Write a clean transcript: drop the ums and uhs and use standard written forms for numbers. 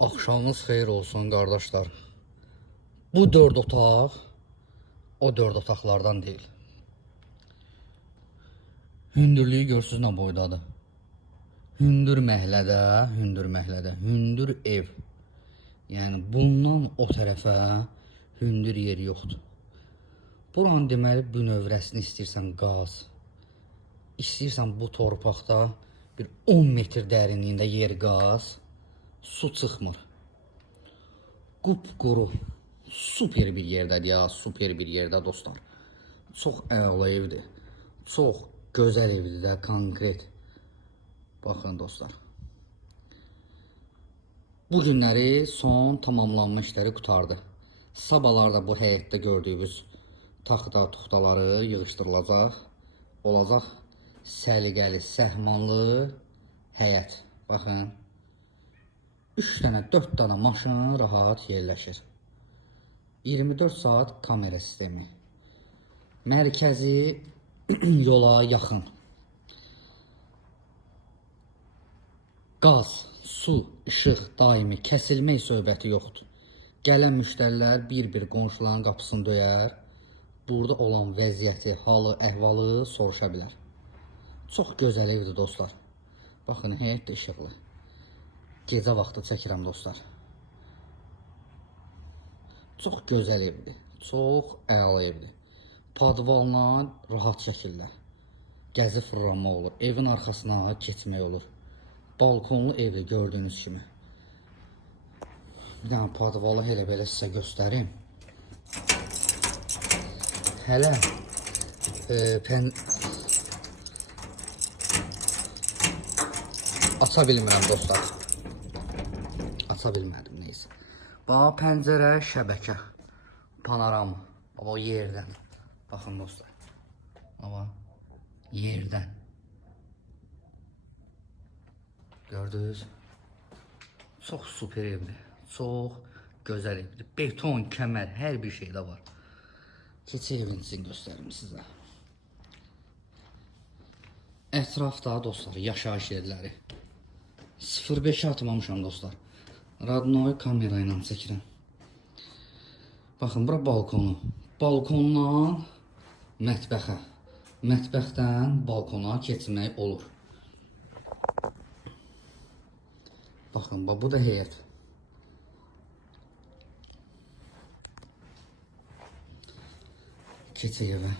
Axşamınız xeyir olsun qardaşlar. Bu 4 otaq o 4 otaqlardan deyil. Hündürlüyü görsünüz nə boydadır. Hündür məhlədə, hündür ev. Yəni bundan o tərəfə hündür yer yoxdur. Buranın deməli bünövrəsini istəyirsən qaz. İstəyirsən bu torpaqda bir 10 metr dərinliyində yer qaz. Su çıxmır. Qupquru. Super bir yerdədir ya, super bir yerdə dostlar. Çox əla evdir. Çox gözəl evdir də, konkret. Baxın dostlar. Bu günləri son tamamlanma işləri qutardı. Sabahlarda bu həyətdə gördüyünüz taxta tuxtaları yığışdırılacaq. Olacaq səliqəli, səhmanlı həyət. Baxın. 3 dənə, 4 dənə maşın rahat yerləşir. 24 saat kamera sistemi. Mərkəzi yola yaxın. Qaz, su, işıq daimi kəsilmək söhbəti yoxdur. Gələn müştərilər bir-bir qonşuların qapısını döyər. Burada olan vəziyyəti, halı, əhvalı soruşa bilər. Çox gözəl evdir dostlar. Baxın, həyət də işıqlı. Gecə vaxtı çəkirəm dostlar. Çox gözəl evdir. Çox əla evdir. Padvalına rahat şəkildə gəzi fırlanma olur. Evin arxasına keçmək olur. Balkonlu evdir gördüyünüz kimi. Bir dənə padvalı elə belə sizə göstərim. Hələ aça bilmirəm dostlar. Aça bilmədim, neysə. Bax, pəncərə, şəbəkə, panoram, o yerdən. Baxın dostlar. Ama yerdən. Gördünüz? Çox super evdir. Çox gözəl evdir. Beton, kəmər, hər bir şey də var. Keçi evin için göstərim sizə. Ətrafda dostlar, yaşayış yerləri. 0.5 atmamışam dostlar. Radnoy kamera ilə çəkirəm. Baxın, bura balkonu. Balkondan mətbəxə. Mətbəxdən balkona keçmək olur. Baxın, bu da heyət. Keçək evə.